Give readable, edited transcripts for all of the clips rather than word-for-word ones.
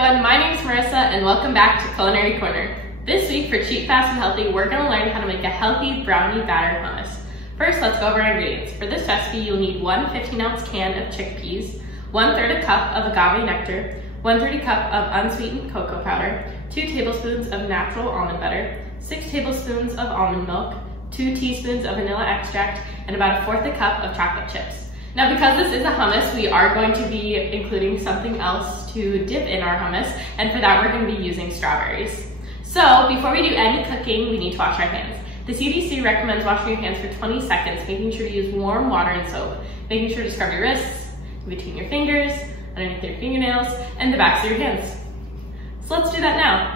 everyone, my name is Marissa and welcome back to Culinary Corner. This week for Cheap, Fast, and Healthy, we're going to learn how to make a healthy brownie batter hummus. First, let's go over our ingredients. For this recipe, you'll need one 15-ounce can of chickpeas, 1/3 cup of agave nectar, 1/30 cup of unsweetened cocoa powder, 2 tablespoons of natural almond butter, 6 tablespoons of almond milk, 2 teaspoons of vanilla extract, and about 1/4 cup of chocolate chips. Now, because this is a hummus, we are going to be including something else to dip in our hummus, and for that we're going to be using strawberries. So before we do any cooking, we need to wash our hands. The CDC recommends washing your hands for 20 seconds, making sure to use warm water and soap, making sure to scrub your wrists, between your fingers, underneath your fingernails, and the backs of your hands. So let's do that now.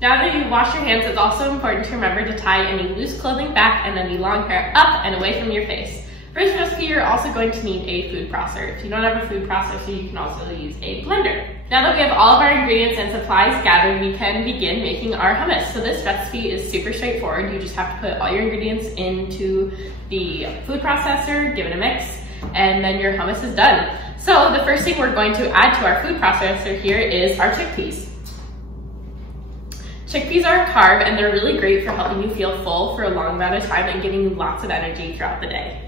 Now that you've washed your hands, it's also important to remember to tie any loose clothing back and any long hair up and away from your face. For this recipe, you're also going to need a food processor. If you don't have a food processor, you can also use a blender. Now that we have all of our ingredients and supplies gathered, we can begin making our hummus. So this recipe is super straightforward. You just have to put all your ingredients into the food processor, give it a mix, and then your hummus is done. So the first thing we're going to add to our food processor here is our chickpeas. Chickpeas are a carb and they're really great for helping you feel full for a long amount of time and giving you lots of energy throughout the day.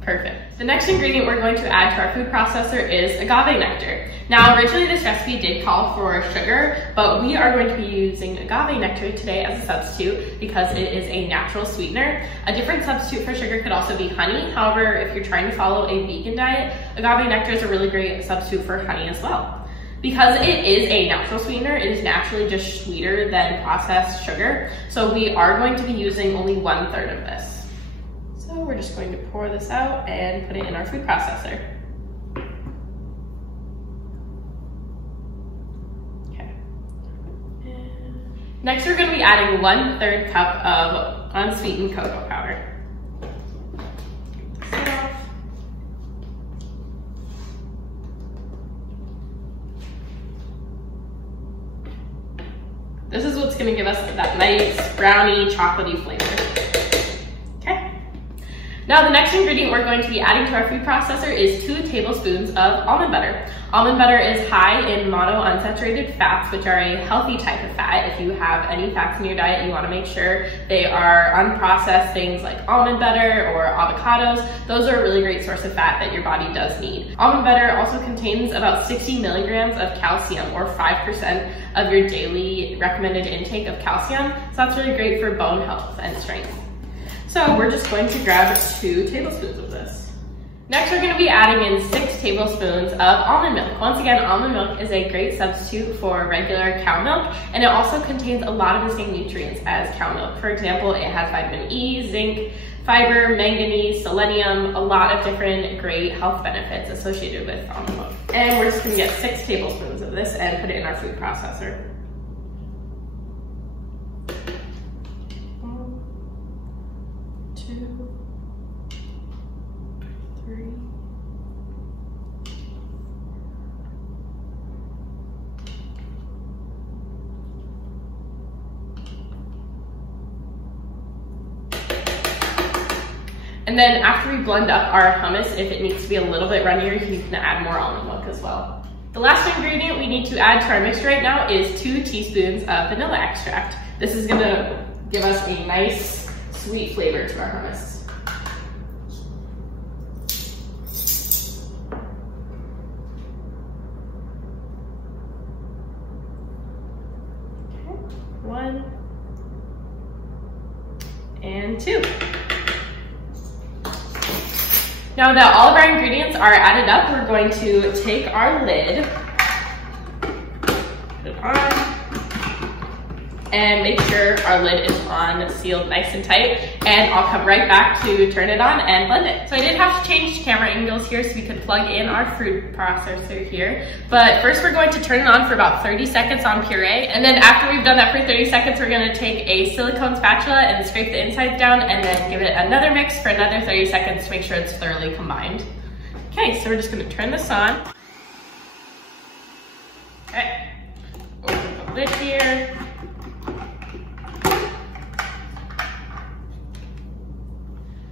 Perfect. The next ingredient we're going to add to our food processor is agave nectar. Now, originally this recipe did call for sugar, but we are going to be using agave nectar today as a substitute because it is a natural sweetener. A different substitute for sugar could also be honey. However, if you're trying to follow a vegan diet, agave nectar is a really great substitute for honey as well. Because it is a natural sweetener, it is naturally just sweeter than processed sugar. So we are going to be using only 1/3 of this. So we're just going to pour this out and put it in our food processor. Okay. Next, we're going to be adding 1/3 cup of unsweetened cocoa powder. This is what's going to give us that nice brownie chocolatey flavor. Okay. Now the next ingredient we're going to be adding to our food processor is 2 tablespoons of almond butter. Almond butter is high in monounsaturated fats, which are a healthy type of fat. If you have any fats in your diet, you want to make sure they are unprocessed things like almond butter or avocados. Those are a really great source of fat that your body does need. Almond butter also contains about 60 milligrams of calcium, or 5% of your daily recommended intake of calcium. So that's really great for bone health and strength. So we're just going to grab 2 tablespoons of this. Next, we're going to be adding in 6 tablespoons of almond milk. Once again, almond milk is a great substitute for regular cow milk, and it also contains a lot of the same nutrients as cow milk. For example, it has vitamin E, zinc, fiber, manganese, selenium, a lot of different great health benefits associated with almond milk. And we're just going to get 6 tablespoons of this and put it in our food processor. 1, 2, 3. And then after we blend up our hummus, if it needs to be a little bit runnier, you can add more almond milk as well. The last ingredient we need to add to our mixture right now is 2 teaspoons of vanilla extract. This is going to give us a nice sweet flavor to our hummus. Okay, 1 and 2. Now that all of our ingredients are added up, we're going to take our lid, put it on, and make sure our lid is on, sealed nice and tight, and I'll come right back to turn it on and blend it. So I did have to change camera angles here so we could plug in our food processor here, but first we're going to turn it on for about 30 seconds on puree, and then after we've done that for 30 seconds, we're going to take a silicone spatula and scrape the insides down, and then give it another mix for another 30 seconds to make sure it's thoroughly combined. Okay, so we're just going to turn this on. Okay, open the lid here.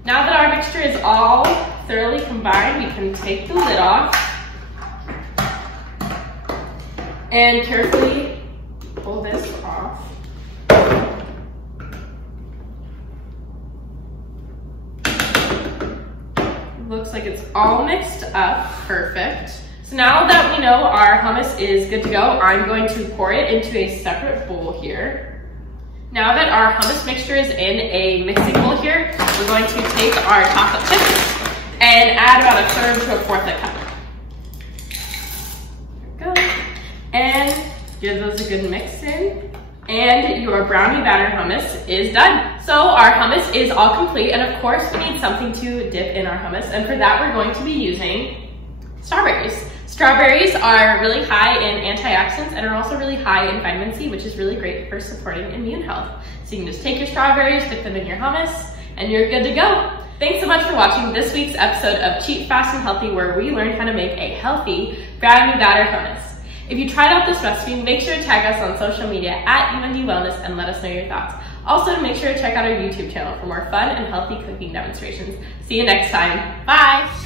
Now that our mixture is all thoroughly combined, we can take the lid off and carefully pull this off. Looks like it's all mixed up, perfect. So now that we know our hummus is good to go, I'm going to pour it into a separate bowl here. Now that our hummus mixture is in a mixing bowl here, we're going to take our chocolate chips and add about 1/3 to 1/4 cup. There we go. And give those a good mix in. And your brownie batter hummus is done. So our hummus is all complete, and of course we need something to dip in our hummus, and for that we're going to be using strawberries. Strawberries are really high in antioxidants and are also really high in vitamin C, which is really great for supporting immune health. So you can just take your strawberries, dip them in your hummus, and you're good to go. Thanks so much for watching this week's episode of Cheap, Fast, and Healthy, where we learned how to make a healthy brownie batter hummus. If you tried out this recipe, make sure to tag us on social media at UND Wellness and let us know your thoughts. Also, make sure to check out our YouTube channel for more fun and healthy cooking demonstrations. See you next time. Bye!